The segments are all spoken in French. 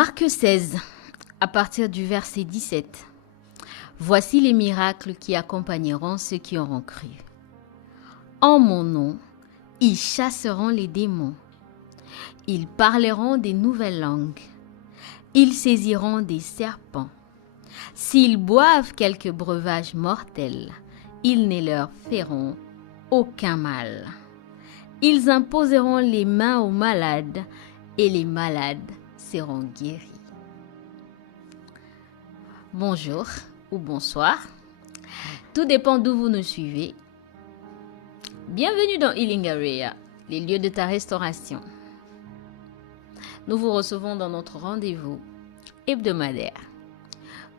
Marc 16, à partir du verset 17. Voici les miracles qui accompagneront ceux qui auront cru. En mon nom, ils chasseront les démons. Ils parleront des nouvelles langues. Ils saisiront des serpents. S'ils boivent quelque breuvage mortel, ils ne leur feront aucun mal. Ils imposeront les mains aux malades et les malades seront guéris. Bonjour ou bonsoir, tout dépend d'où vous nous suivez. Bienvenue dans Healing Area, les lieux de ta restauration. Nous vous recevons dans notre rendez-vous hebdomadaire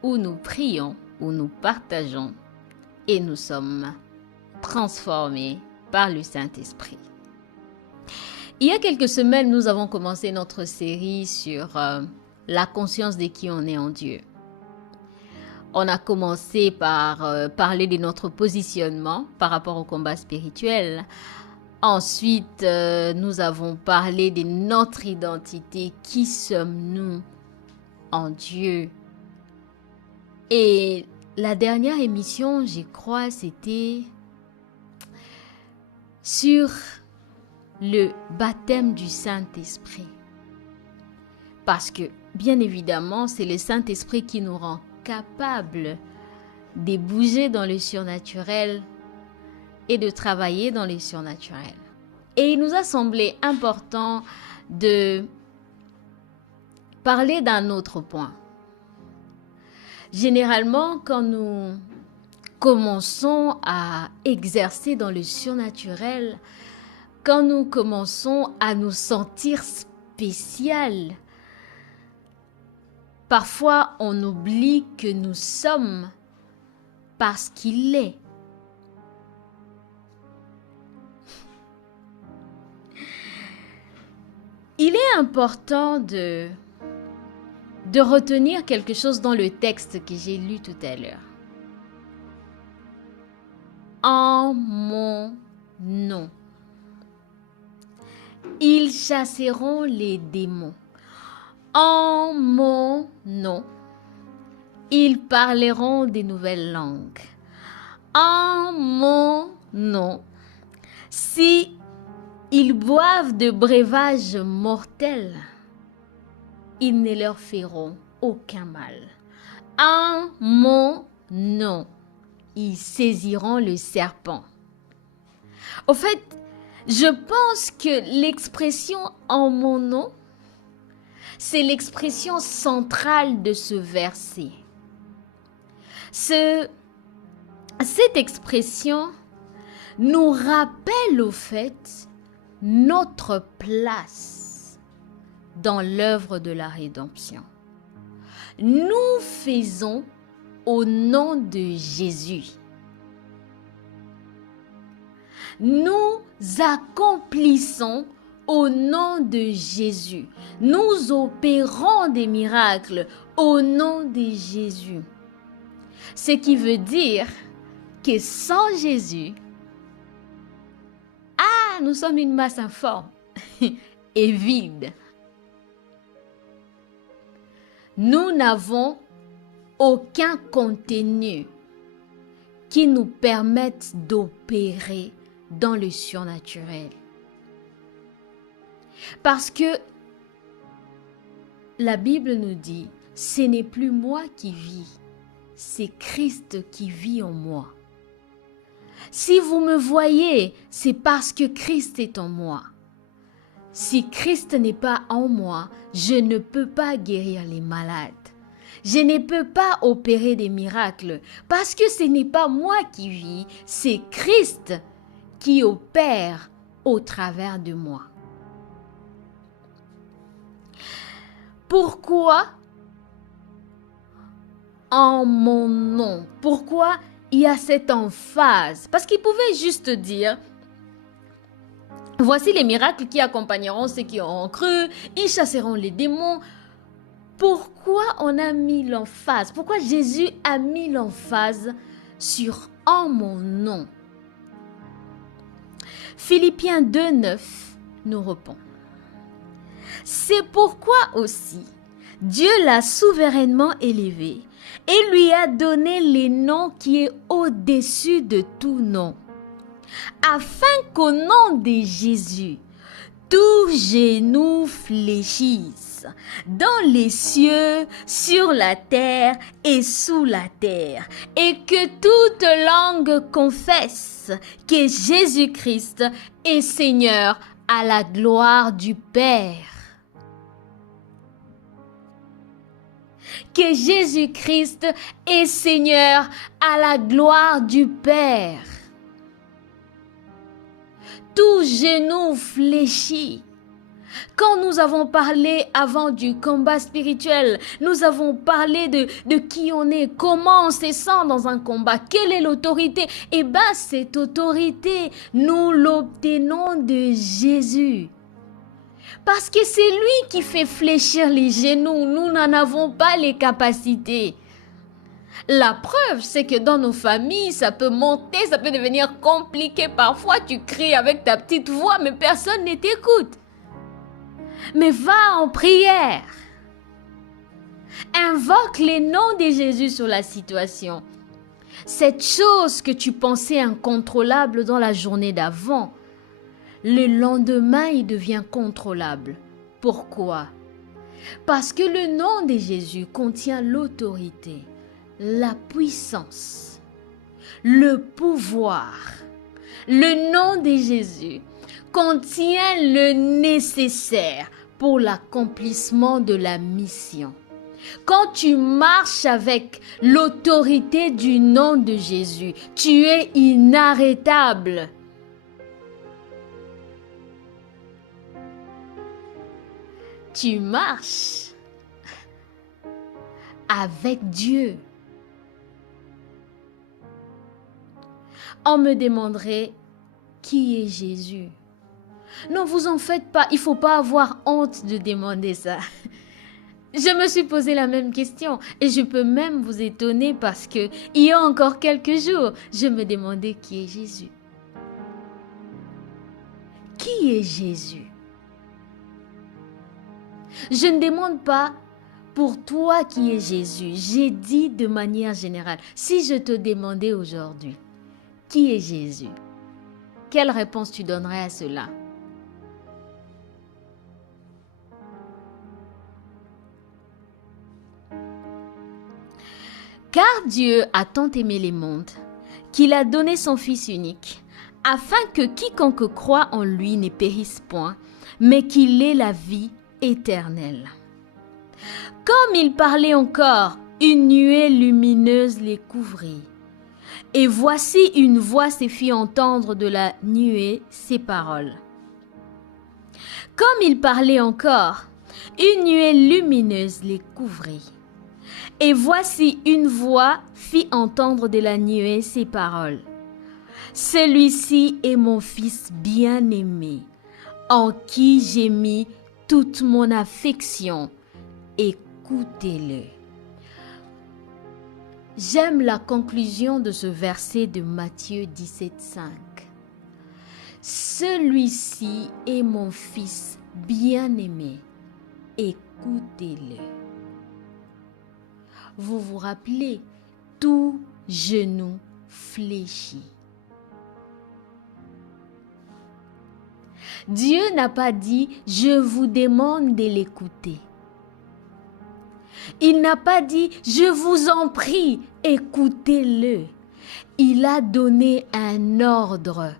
où nous prions, où nous partageons et nous sommes transformés par le Saint-Esprit. Il y a quelques semaines, nous avons commencé notre série sur la conscience de qui on est en Dieu. On a commencé par parler de notre positionnement par rapport au combat spirituel. Ensuite, nous avons parlé de notre identité. Qui sommes-nous en Dieu? Et la dernière émission, je crois, c'était sur le baptême du Saint-Esprit. Parce que, bien évidemment, c'est le Saint-Esprit qui nous rend capables de bouger dans le surnaturel et de travailler dans le surnaturel. Et il nous a semblé important de parler d'un autre point. Généralement, quand nous commençons à exercer dans le surnaturel, quand nous commençons à nous sentir spécial, parfois on oublie que nous sommes parce qu'il est. Il est important de retenir quelque chose dans le texte que j'ai lu tout à l'heure. En mon nom, ils chasseront les démons. En mon nom, ils parleront des nouvelles langues. En mon nom, si ils boivent de breuvages mortels, ils ne leur feront aucun mal. En mon nom, ils saisiront le serpent. Au fait, je pense que l'expression « en mon nom », c'est l'expression centrale de ce verset. Cette expression nous rappelle au fait notre place dans l'œuvre de la rédemption. Nous faisons au nom de Jésus. Nous accomplissons au nom de Jésus. Nous opérons des miracles au nom de Jésus. Ce qui veut dire que sans Jésus, nous sommes une masse informe et vide. Nous n'avons aucun contenu qui nous permette d'opérer dans le surnaturel. Parce que la Bible nous dit, ce n'est plus moi qui vis, c'est Christ qui vit en moi. Si vous me voyez, c'est parce que Christ est en moi. Si Christ n'est pas en moi, je ne peux pas guérir les malades. Je ne peux pas opérer des miracles parce que ce n'est pas moi qui vis, c'est Christ qui opère au travers de moi. Pourquoi en mon nom? Pourquoi il y a cette emphase? Parce qu'il pouvait juste dire, voici les miracles qui accompagneront ceux qui ont cru, ils chasseront les démons. Pourquoi on a mis l'emphase? Pourquoi Jésus a mis l'emphase sur en mon nom? Philippiens 2, 9 nous répond. C'est pourquoi aussi, Dieu l'a souverainement élevé et lui a donné les noms qui est au-dessus de tout nom, afin qu'au nom de Jésus, tout genou fléchisse, dans les cieux, sur la terre et sous la terre, et que toute langue confesse que Jésus-Christ est Seigneur à la gloire du Père. Que Jésus-Christ est Seigneur à la gloire du Père. Tout genou fléchit. Quand nous avons parlé avant du combat spirituel, nous avons parlé de qui on est, comment on se sent dans un combat, quelle est l'autorité. Eh bien, cette autorité, nous l'obtenons de Jésus. Parce que c'est lui qui fait fléchir les genoux, nous n'en avons pas les capacités. La preuve, c'est que dans nos familles, ça peut monter, ça peut devenir compliqué. Parfois, tu cries avec ta petite voix, mais personne ne t'écoute. Mais va en prière. Invoque les noms de Jésus sur la situation. Cette chose que tu pensais incontrôlable dans la journée d'avant, le lendemain, il devient contrôlable. Pourquoi? Parce que le nom de Jésus contient l'autorité, la puissance, le pouvoir. Le nom de Jésus contient le nécessaire pour l'accomplissement de la mission. Quand tu marches avec l'autorité du nom de Jésus, tu es inarrêtable. Tu marches avec Dieu. On me demanderait qui est Jésus. Non, vous en faites pas. Il ne faut pas avoir honte de demander ça. Je me suis posé la même question et je peux même vous étonner parce que il y a encore quelques jours, je me demandais qui est Jésus. Qui est Jésus? Je ne demande pas pour toi qui est Jésus. J'ai dit de manière générale. Si je te demandais aujourd'hui, qui est Jésus? Quelle réponse tu donnerais à cela? Car Dieu a tant aimé les mondes qu'il a donné son Fils unique, afin que quiconque croit en lui ne périsse point, mais qu'il ait la vie éternelle. Comme il parlait encore, une nuée lumineuse les couvrit. Et voici une voix se fit entendre de la nuée ces paroles. Comme il parlait encore, une nuée lumineuse les couvrit. Et voici une voix fit entendre de la nuée ces paroles. Celui-ci est mon Fils bien-aimé, en qui j'ai mis toute mon affection. Écoutez-le. J'aime la conclusion de ce verset de Matthieu 17,5. Celui-ci est mon Fils bien-aimé. Écoutez-le. Vous vous rappelez, tout genou fléchit. Dieu n'a pas dit « je vous demande de l'écouter ». Il n'a pas dit « je vous en prie, écoutez-le ». Il a donné un ordre.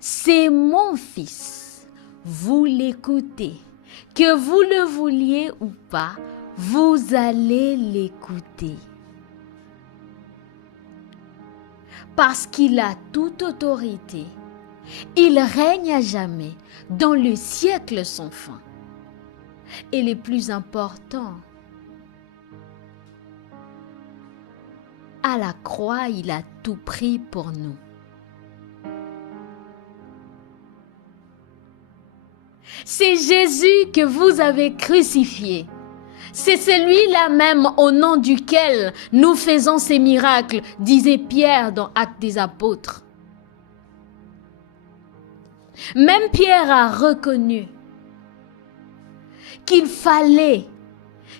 C'est mon Fils, vous l'écoutez. Que vous le vouliez ou pas, vous allez l'écouter. Parce qu'il a toute autorité. Il règne à jamais, dans le siècle sans fin. Et le plus important, à la croix, il a tout pris pour nous. C'est Jésus que vous avez crucifié. C'est celui-là même au nom duquel nous faisons ces miracles, disait Pierre dans Actes des Apôtres. Même Pierre a reconnu qu'il fallait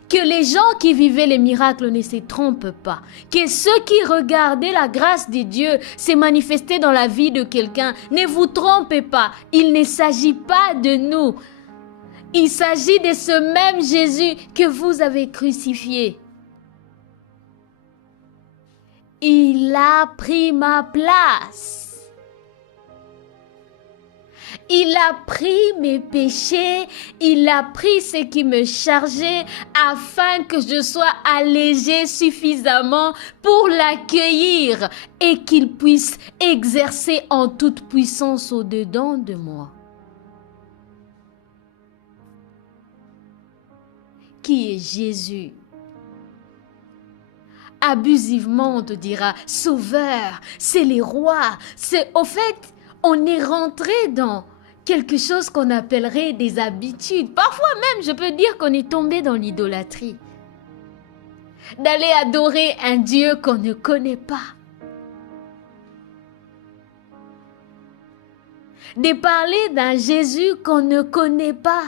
que les gens qui vivaient les miracles ne se trompent pas, que ceux qui regardaient la grâce de Dieu se manifester dans la vie de quelqu'un, ne vous trompez pas, il ne s'agit pas de nous. Il s'agit de ce même Jésus que vous avez crucifié. Il a pris ma place. Il a pris mes péchés, il a pris ce qui me chargeait afin que je sois allégé suffisamment pour l'accueillir et qu'il puisse exercer en toute puissance au-dedans de moi. Qui est Jésus? Abusivement, on te dira, sauveur, c'est les rois. Au fait, on est rentré dans quelque chose qu'on appellerait des habitudes. Parfois même, je peux dire qu'on est tombé dans l'idolâtrie. D'aller adorer un Dieu qu'on ne connaît pas. De parler d'un Jésus qu'on ne connaît pas.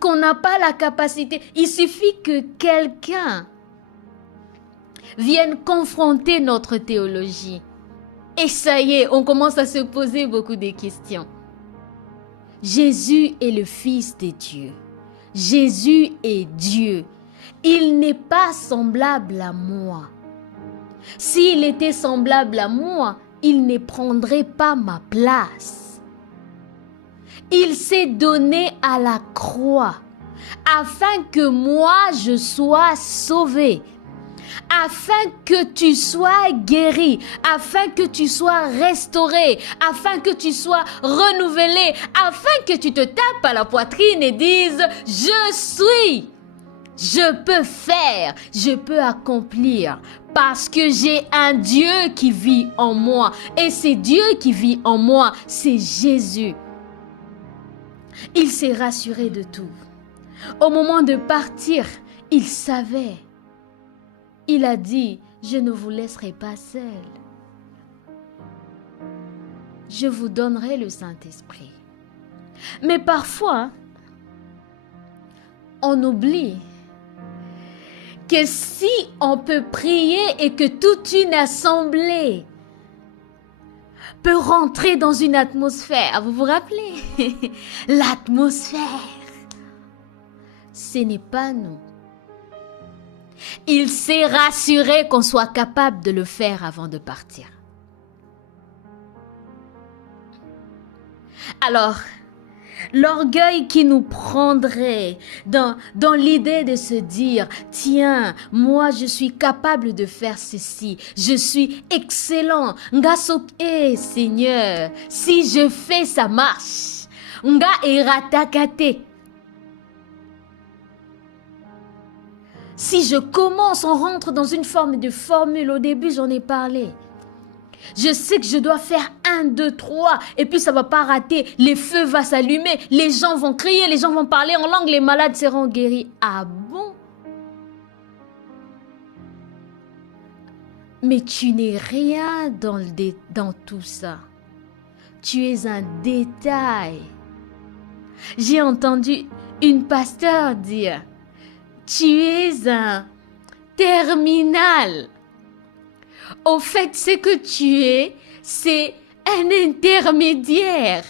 Qu'on n'a pas la capacité. Il suffit que quelqu'un vienne confronter notre théologie. Et ça y est, on commence à se poser beaucoup de questions. Jésus est le Fils de Dieu. Jésus est Dieu. Il n'est pas semblable à moi. S'il était semblable à moi, il ne prendrait pas ma place. Il s'est donné à la croix afin que moi je sois sauvé. Afin que tu sois guéri, afin que tu sois restauré, afin que tu sois renouvelé, afin que tu te tapes à la poitrine et dises « je peux faire, je peux accomplir, parce que j'ai un Dieu qui vit en moi. » Et c'est Dieu qui vit en moi, c'est Jésus. Il s'est rassuré de tout. Au moment de partir, il savait. Il a dit, je ne vous laisserai pas seul. Je vous donnerai le Saint-Esprit. Mais parfois, on oublie que si on peut prier et que toute une assemblée peut rentrer dans une atmosphère, vous vous rappelez? L'atmosphère, ce n'est pas nous. Il s'est rassuré qu'on soit capable de le faire avant de partir. Alors, l'orgueil qui nous prendrait dans l'idée de se dire « Tiens, moi je suis capable de faire ceci, je suis excellent, nga soke Seigneur, si je fais ça marche, nga eratakate. » Si je commence, on rentre dans une forme de formule. Au début, j'en ai parlé. Je sais que je dois faire 1, 2, 3 et puis ça ne va pas rater. Les feux vont s'allumer, les gens vont crier, les gens vont parler en langue, les malades seront guéris. Ah bon? Mais tu n'es rien dans tout ça. Tu es un détail. J'ai entendu une pasteur dire... Tu es un terminal. Au fait, ce que tu es, c'est un intermédiaire.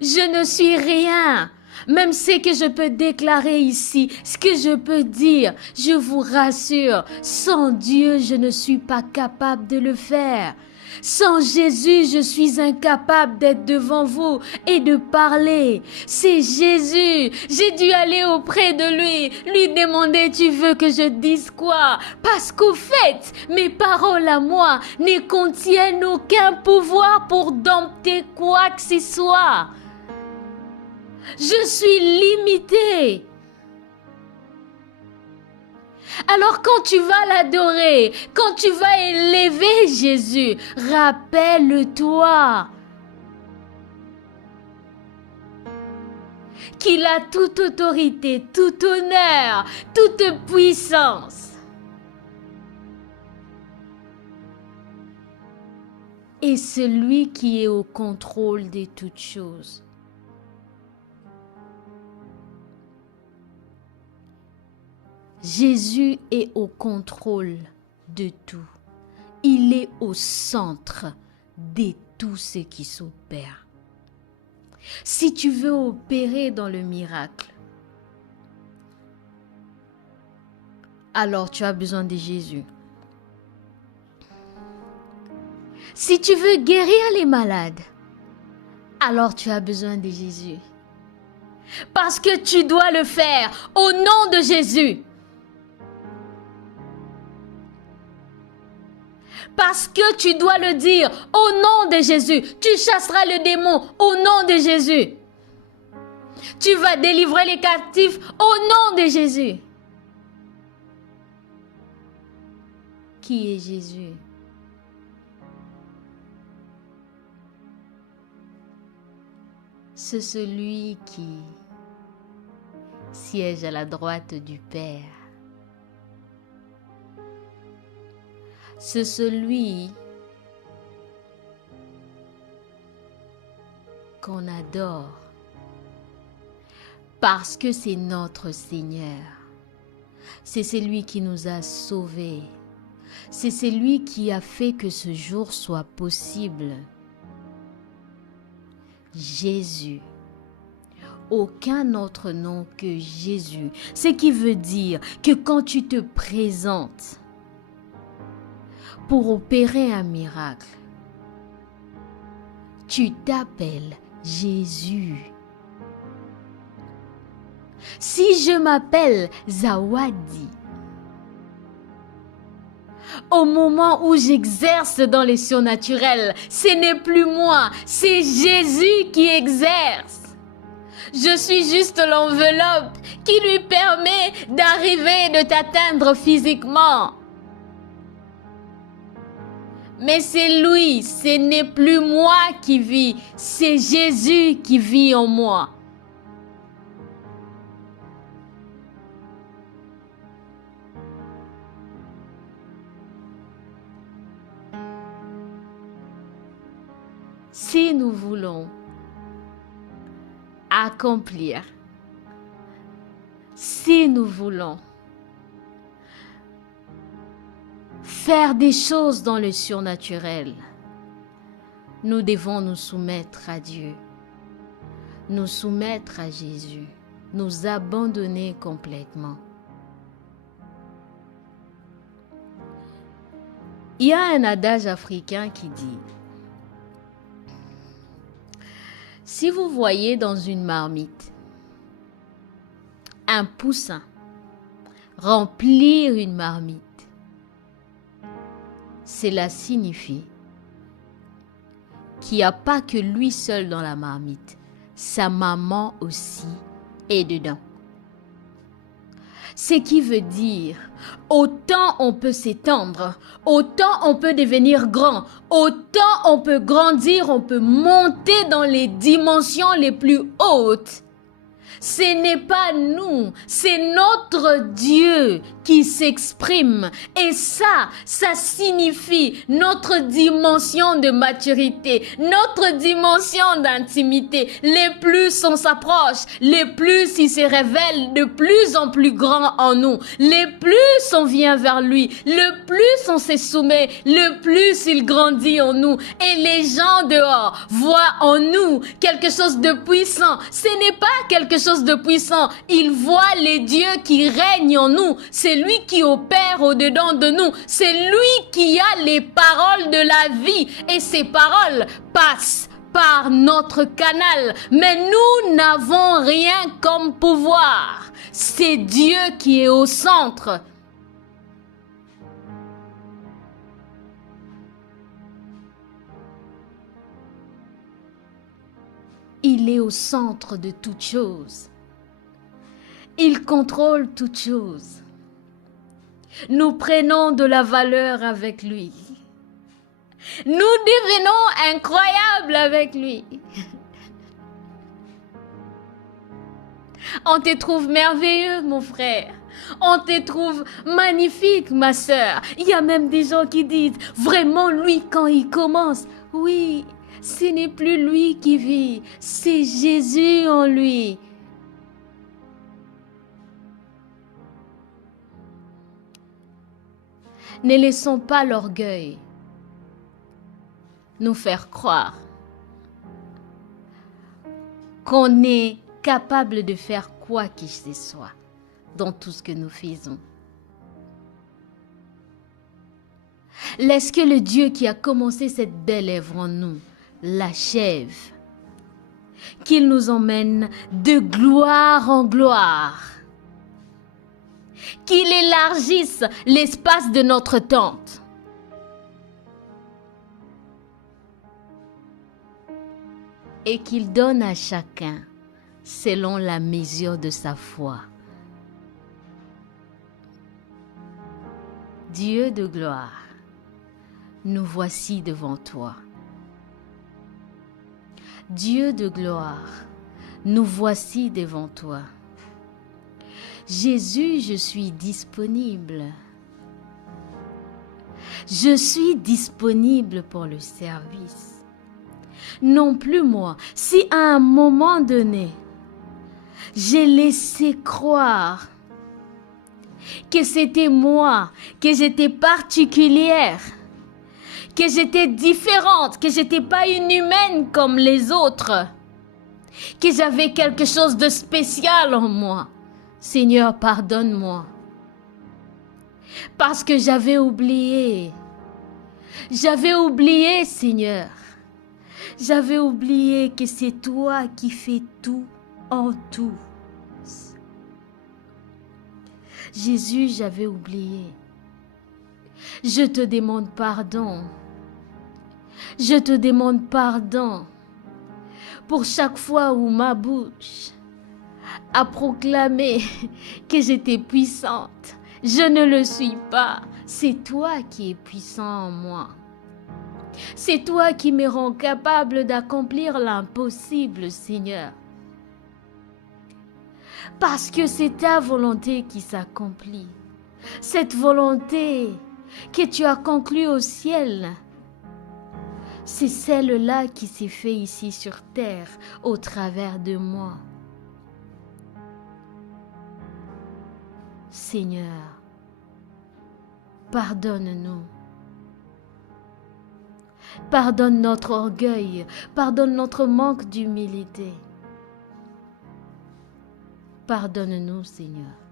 Je ne suis rien. Même ce que je peux déclarer ici, ce que je peux dire, je vous rassure, sans Dieu, je ne suis pas capable de le faire. Sans Jésus, je suis incapable d'être devant vous et de parler. C'est Jésus. J'ai dû aller auprès de lui demander, tu veux que je dise quoi? Parce qu'au fait, mes paroles à moi ne contiennent aucun pouvoir pour dompter quoi que ce soit. Je suis limitée. Alors quand tu vas l'adorer, quand tu vas élever Jésus, rappelle-toi qu'il a toute autorité, tout honneur, toute puissance. Et celui qui est au contrôle de toutes choses. Jésus est au contrôle de tout. Il est au centre de tout ce qui s'opère. Si tu veux opérer dans le miracle, alors tu as besoin de Jésus. Si tu veux guérir les malades, alors tu as besoin de Jésus. Parce que tu dois le faire au nom de Jésus. Parce que tu dois le dire au nom de Jésus. Tu chasseras le démon au nom de Jésus. Tu vas délivrer les captifs au nom de Jésus. Qui est Jésus? C'est celui qui siège à la droite du Père. C'est celui qu'on adore parce que c'est notre Seigneur. C'est celui qui nous a sauvés. C'est celui qui a fait que ce jour soit possible. Jésus. Aucun autre nom que Jésus. Ce qui veut dire que quand tu te présentes pour opérer un miracle, tu t'appelles Jésus. Si je m'appelle Zawadi, au moment où j'exerce dans les surnaturels, ce n'est plus moi, c'est Jésus qui exerce. Je suis juste l'enveloppe qui lui permet d'arriver et de t'atteindre physiquement. Mais c'est lui, ce n'est plus moi qui vis, c'est Jésus qui vit en moi. Si nous voulons accomplir, si nous voulons faire des choses dans le surnaturel, nous devons nous soumettre à Dieu, nous soumettre à Jésus, nous abandonner complètement. Il y a un adage africain qui dit: si vous voyez dans une marmite un poussin remplir une marmite, cela signifie qu'il n'y a pas que lui seul dans la marmite, sa maman aussi est dedans. Ce qui veut dire, autant on peut s'étendre, autant on peut devenir grand, autant on peut grandir, on peut monter dans les dimensions les plus hautes. Ce n'est pas nous, c'est notre Dieu qui s'exprime. Et ça signifie notre dimension de maturité, notre dimension d'intimité. Les plus on s'approche, les plus il se révèle de plus en plus grand en nous. Les plus on vient vers lui, le plus on se soumet, le plus il grandit en nous. Et les gens dehors voient en nous quelque chose de puissant. Ce n'est pas quelque chose de puissant. Ils voient les dieux qui règnent en nous. C'est lui qui opère au-dedans de nous. C'est lui qui a les paroles de la vie. Et ces paroles passent par notre canal. Mais nous n'avons rien comme pouvoir. C'est Dieu qui est au centre. Il est au centre de toutes choses. Il contrôle toutes choses. Nous prenons de la valeur avec lui. Nous devenons incroyables avec lui. On te trouve merveilleux, mon frère. On te trouve magnifique, ma sœur. Il y a même des gens qui disent, vraiment, lui, quand il commence, oui, ce n'est plus lui qui vit, c'est Jésus en lui. Ne laissons pas l'orgueil nous faire croire qu'on est capable de faire quoi que ce soit dans tout ce que nous faisons. Laisse que le Dieu qui a commencé cette belle œuvre en nous l'achève. Qu'il nous emmène de gloire en gloire. Qu'il élargisse l'espace de notre tente. Et qu'il donne à chacun selon la mesure de sa foi. Dieu de gloire, nous voici devant toi. Dieu de gloire, nous voici devant toi. Jésus, je suis disponible. Je suis disponible pour le service. Non plus moi, si à un moment donné, j'ai laissé croire que c'était moi, que j'étais particulière, que j'étais différente, que j'étais pas une humaine comme les autres, que j'avais quelque chose de spécial en moi. Seigneur, pardonne-moi. Parce que j'avais oublié. J'avais oublié, Seigneur. J'avais oublié que c'est toi qui fais tout en tout. Jésus, j'avais oublié. Je te demande pardon. Je te demande pardon pour chaque fois où ma bouche a proclamé que j'étais puissante. Je ne le suis pas. C'est toi qui es puissant en moi. C'est toi qui me rends capable d'accomplir l'impossible, Seigneur. Parce que c'est ta volonté qui s'accomplit. Cette volonté que tu as conclue au ciel, c'est celle-là qui s'est faite ici sur terre au travers de moi. Seigneur, pardonne-nous. Pardonne notre orgueil, pardonne notre manque d'humilité. Pardonne-nous, Seigneur.